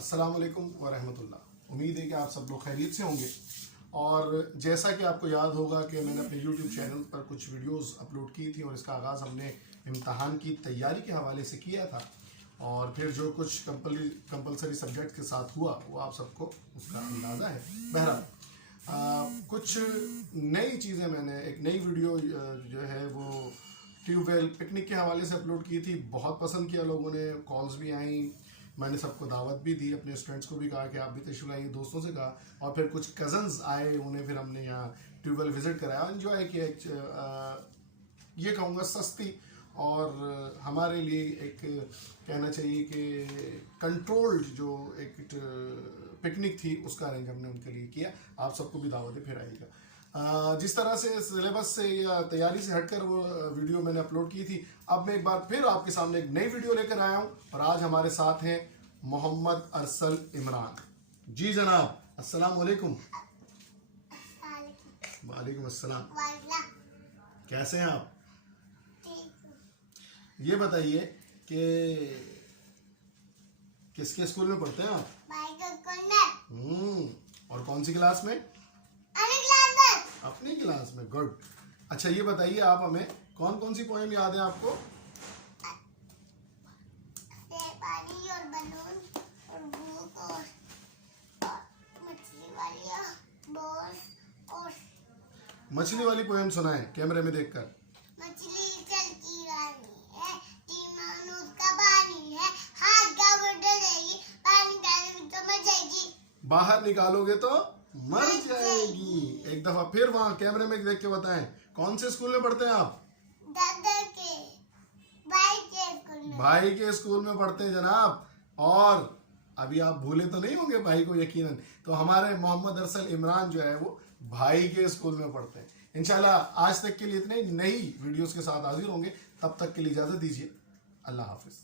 अस्सलाम वालेकुम व रहमतुल्लाह। उम्मीद है कि आप सब लोग खैरियत से होंगे। और जैसा कि आपको याद होगा कि मैंने अपने यूट्यूब चैनल पर कुछ वीडियोस अपलोड की थी और इसका आगाज़ हमने इम्तहान की तैयारी के हवाले से किया था, और फिर जो कुछ कंपलसरी सब्जेक्ट के साथ हुआ वो आप सबको उसका अंदाज़ा है। बहरहाल कुछ नई चीज़ें मैंने एक नई वीडियो जो है वो ट्यूबवेल पिकनिक के हवाले से अपलोड की थी। बहुत पसंद किया लोगों ने, कॉल्स भी आई, मैंने सबको दावत भी दी, अपने स्टूडेंट्स को भी कहा कि आप भी तशरीफ लाइए, दोस्तों से कहा, और फिर कुछ कज़न्स आए, उन्हें फिर हमने यहाँ ट्यूबवेल विज़िट कराया, एंजॉय किया। ये कहूँगा सस्ती और हमारे लिए एक कहना चाहिए कि कंट्रोल्ड जो एक पिकनिक थी उसका अरेंज हमने उनके लिए किया। आप सबको भी दावत है, फिर आइएगा। जिस तरह से सिलेबस से या तैयारी से हटकर वो वीडियो मैंने अपलोड की थी, अब मैं एक बार फिर आपके सामने एक नई वीडियो लेकर आया हूँ, और आज हमारे साथ हैं मोहम्मद अरसल इमरान जी। जनाब अस्सलाम वालेकुम। वालेकुम अस्सलाम। कैसे हैं आप? ये बताइए कि किसके स्कूल में पढ़ते हैं आप? और कौन सी क्लास में? अपनी क्लास में। गुड। अच्छा ये बताइए आप हमें कौन कौन सी पोएम याद है आपको? पानी और बलून और भूख और मछली वाली और मछली वाली पोएम सुनाएं कैमरे में देखकर। मछली जल की रानी है, टीमान उसका पानी है, हाथ का वो डलेगी, पानी डालेगी तो मर जाएगी, बाहर निकालोगे तो मर जाएगी। एक दफा फिर वहाँ कैमरे में देख के बताएं, कौन से स्कूल में पढ़ते हैं आप? दादा के भाई के स्कूल में। भाई के स्कूल में पढ़ते हैं जनाब। और अभी आप भूले तो नहीं होंगे भाई को, यकीनन। तो हमारे मोहम्मद अरसल इमरान जो है वो भाई के स्कूल में पढ़ते हैं। इंशाल्लाह आज तक के लिए इतने नई वीडियोस के साथ हाजिर होंगे, तब तक के लिए इजाजत दीजिए। अल्लाह हाफिज।